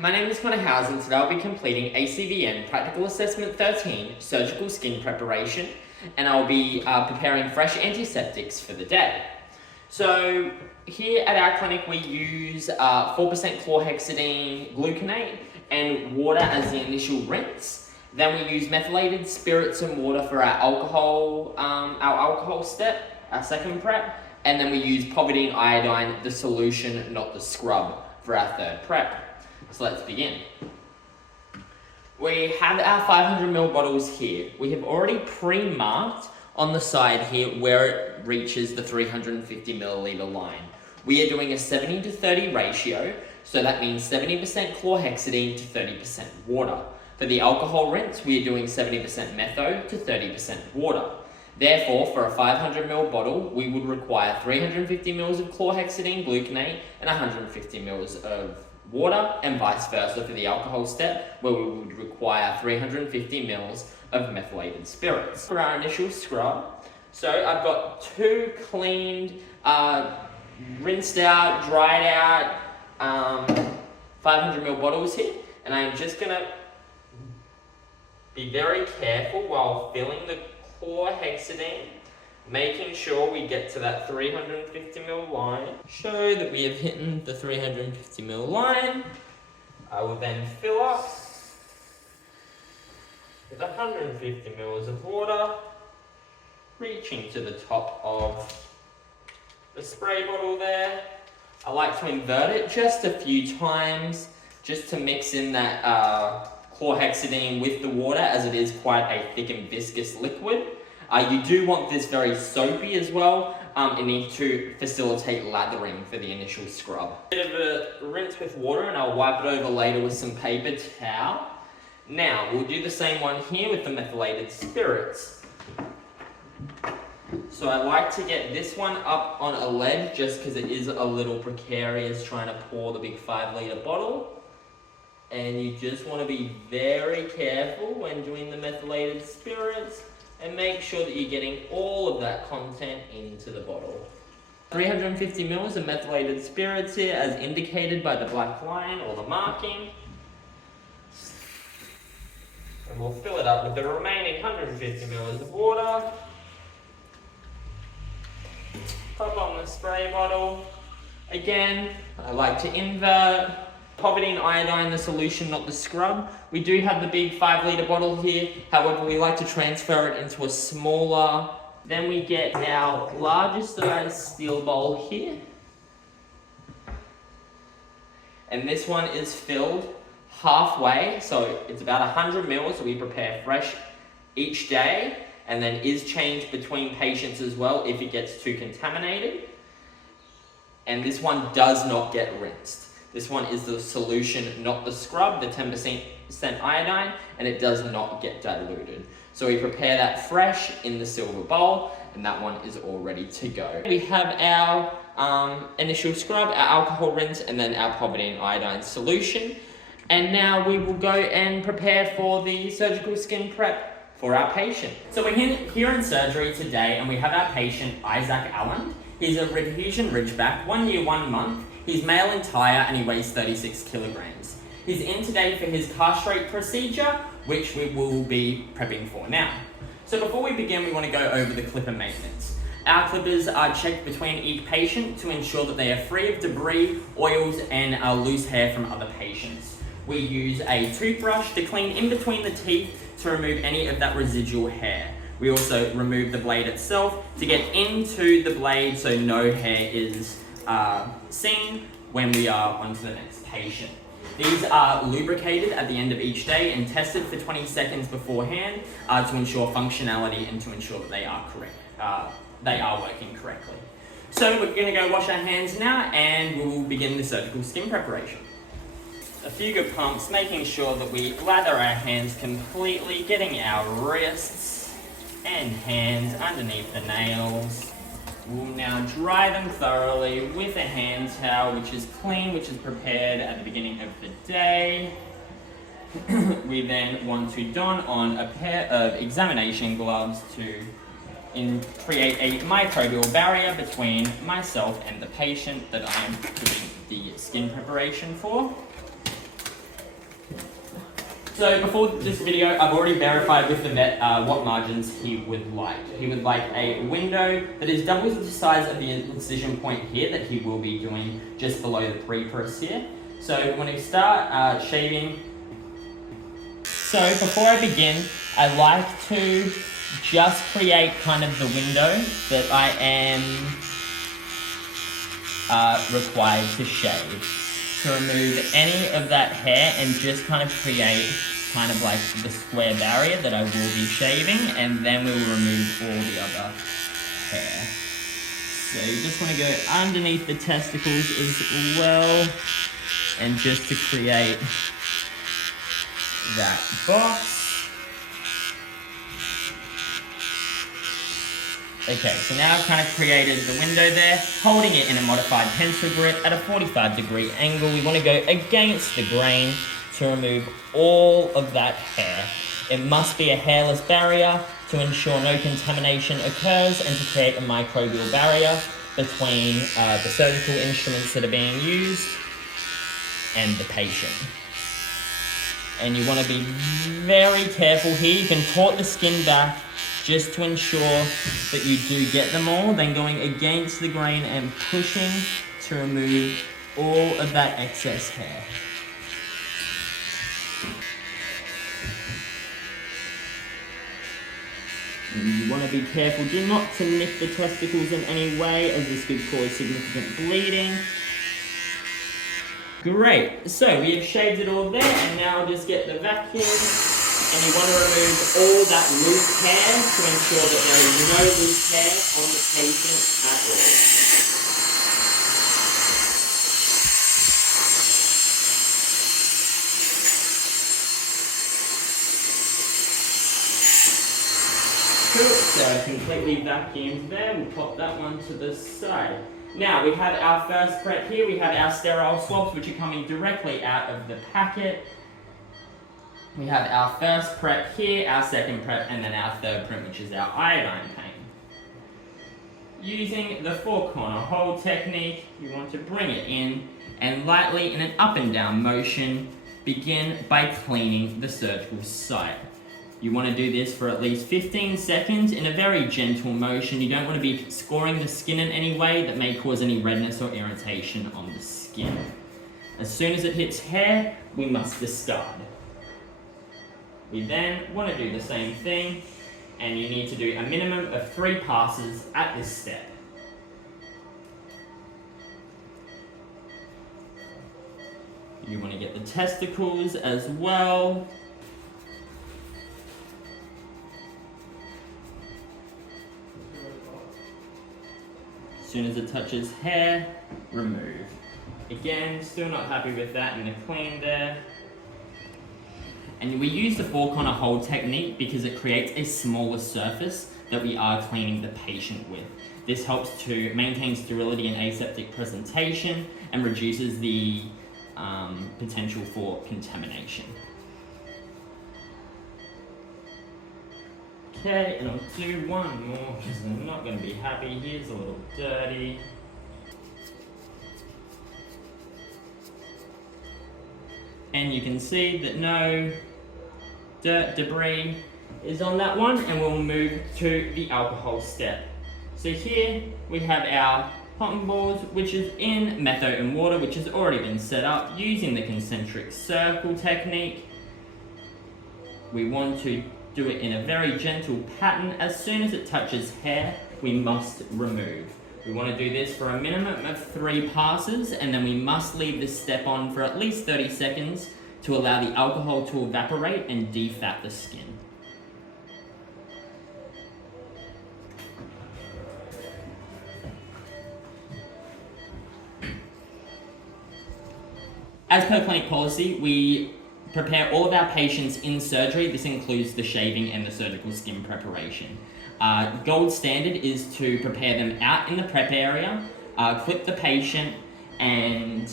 my name is Connor Howes and today I'll be completing ACVN Practical Assessment 13 Surgical Skin Preparation, and I'll be preparing fresh antiseptics for the day. So here at our clinic we use 4% chlorhexidine gluconate and water as the initial rinse. Then we use methylated spirits and water for our alcohol step, our second prep, and then we use povidone iodine, the solution, not the scrub, for our third prep. So let's begin. We have our 500ml bottles here. We have already pre-marked on the side here where it reaches the 350ml line. We are doing a 70-30 ratio, so that means 70% chlorhexidine to 30% water. For the alcohol rinse, we are doing 70% metho to 30% water. Therefore, for a 500ml bottle, we would require 350ml of chlorhexidine gluconate and 150ml of water, and vice versa for the alcohol step, where we would require 350ml of methylated spirits. For our initial scrub, so I've got two cleaned, rinsed out, dried out 500ml bottles here, and I'm just gonna be very careful while filling the chlorhexidine, making sure we get to that 350ml line. Show that we have hit the 350ml line. I will then fill up with 150ml of water, reaching to the top of the spray bottle there. I like to invert it just a few times, just to mix in that chlorhexidine with the water, as it is quite a thick and viscous liquid. You do want this very soapy as well. It needs to facilitate lathering for the initial scrub. Bit of a rinse with water, and I'll wipe it over later with some paper towel. Now, we'll do the same one here with the methylated spirits. So I like to get this one up on a ledge just because it is a little precarious trying to pour the big 5-litre bottle. And you just want to be very careful when doing the methylated spirits and make sure that you're getting all of that content into the bottle. 350ml of methylated spirits here, as indicated by the black line or the marking. And we'll fill it up with the remaining 150ml of water. Pop on the spray bottle. Again, I like to invert. Povidone iodine, the solution, not the scrub. We do have the big 5-litre bottle here, however we like to transfer it into a smaller. Then we get our larger size steel bowl here. And this one is filled halfway, so it's about 100ml, so we prepare fresh each day, and then is changed between patients as well if it gets too contaminated. And this one does not get rinsed. This one is the solution, not the scrub, the 10% iodine, and it does not get diluted. So we prepare that fresh in the silver bowl, and that one is all ready to go. We have our initial scrub, our alcohol rinse, and then our povidone iodine solution. And now we will go and prepare for the surgical skin prep for our patient. So we're here in surgery today, and we have our patient, Isaac Allen. He's a Rhodesian Ridgeback, 1 year, 1 month. He's male entire and he weighs 36 kilograms. He's in today for his castrate procedure, which we will be prepping for now. So before we begin, we want to go over the clipper maintenance. Our clippers are checked between each patient to ensure that they are free of debris, oils, and loose hair from other patients. We use a toothbrush to clean in between the teeth to remove any of that residual hair. We also remove the blade itself to get into the blade so no hair is seen when we are on to the next patient. These are lubricated at the end of each day and tested for 20 seconds beforehand to ensure functionality and to ensure that they are correct. They are working correctly. So we're going to go wash our hands now, and we will begin the surgical skin preparation. A few good pumps, making sure that we lather our hands completely, getting our wrists and hands underneath the nails. We'll now dry them thoroughly with a hand towel, which is clean, which is prepared at the beginning of the day. We then want to don on a pair of examination gloves to create a microbial barrier between myself and the patient that I am doing the skin preparation for. So before this video, I've already verified with the vet what margins he would like. He would like a window that is double the size of the incision point here that he will be doing just below the prepuce here. So when we start shaving, so before I begin, I like to just create kind of the window that I am required to shave, to remove any of that hair and just kind of create kind of like the square barrier that I will be shaving, and then we will remove all the other hair. So you just want to go underneath the testicles as well, and just to create that box. Okay, so now I've kind of created the window there, holding it in a modified pencil grip at a 45-degree angle. We want to go against the grain to remove all of that hair. It must be a hairless barrier to ensure no contamination occurs and to create a microbial barrier between the surgical instruments that are being used and the patient. And you want to be very careful here. You can taut the skin back just to ensure that you do get them all, then going against the grain and pushing to remove all of that excess hair. And you want to be careful, do not to nip the testicles in any way, as this could cause significant bleeding. Great, so we have shaved it all there, and now I'll just get the vacuum. And you want to remove all that loose hair to ensure that there is no loose hair on the patient at all. Cool, so I completely vacuumed there. We'll pop that one to the side. Now we have our first prep here. We have our sterile swabs, which are coming directly out of the packet. We have our first prep here, our second prep, and then our third prep, which is our iodine paint. Using the four-corner hold technique, you want to bring it in and lightly in an up and down motion, begin by cleaning the surgical site. You want to do this for at least 15 seconds in a very gentle motion. You don't want to be scoring the skin in any way that may cause any redness or irritation on the skin. As soon as it hits hair, we must discard. We then want to do the same thing, and you need to do a minimum of 3 passes at this step. You want to get the testicles as well. As soon as it touches hair, remove. Again, still not happy with that in the clean there. And we use the four-corner hold technique because it creates a smaller surface that we are cleaning the patient with. This helps to maintain sterility and aseptic presentation and reduces the potential for contamination. Okay, and I'll do one more because I'm not going to be happy. Here's a little dirty. And you can see that no dirt, debris is on that one, and we'll move to the alcohol step. So here we have our cotton balls, which is in metho and water, which has already been set up using the concentric circle technique. We want to do it in a very gentle pattern. As soon as it touches hair, we must remove. We want to do this for a minimum of 3 passes, and then we must leave this step on for at least 30 seconds to allow the alcohol to evaporate and defat the skin. As per clinic policy, we prepare all of our patients in surgery. This includes the shaving and the surgical skin preparation. Gold standard is to prepare them out in the prep area, clip the patient, and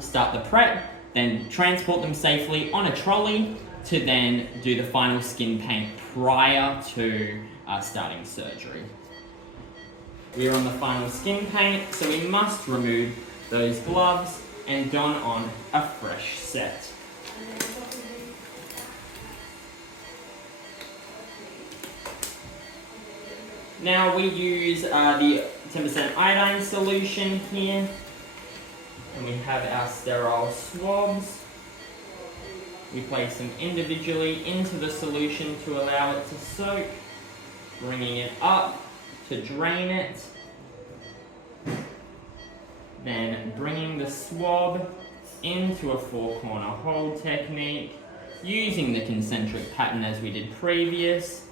start the prep, then transport them safely on a trolley to then do the final skin paint prior to starting surgery. We are on the final skin paint, so we must remove those gloves and don on a fresh set. Now we use the 10% iodine solution here, and we have our sterile swabs. We place them individually into the solution to allow it to soak, bringing it up to drain it, then bringing the swab into a 4-corner hold technique, using the concentric pattern as we did previous,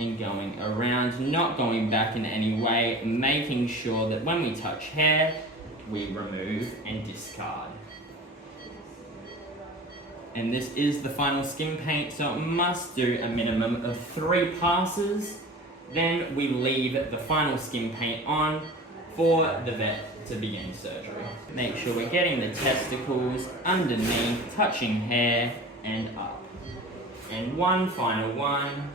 and going around, not going back in any way, making sure that when we touch hair, we remove and discard. And this is the final skin paint, so it must do a minimum of 3 passes. Then we leave the final skin paint on for the vet to begin surgery. Make sure we're getting the testicles underneath, touching hair and up. And one final one.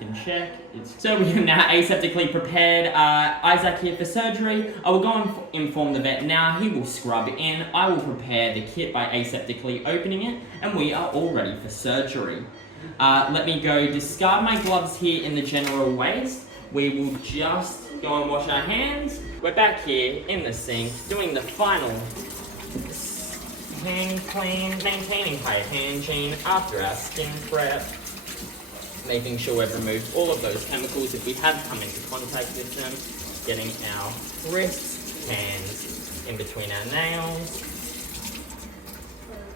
You can check. So we are now aseptically prepared. Isaac here for surgery. I will go and inform the vet now. He will scrub in. I will prepare the kit by aseptically opening it, and we are all ready for surgery. Let me go discard my gloves here in the general waste. We will just go and wash our hands. We're back here in the sink doing the final hand clean, maintaining high hygiene after our skin prep. Making sure we've removed all of those chemicals if we have come into contact with them. Getting our wrists, hands in between our nails.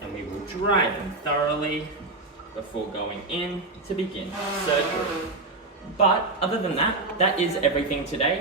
And we will dry them thoroughly before going in to begin surgery. But other than that, that is everything today.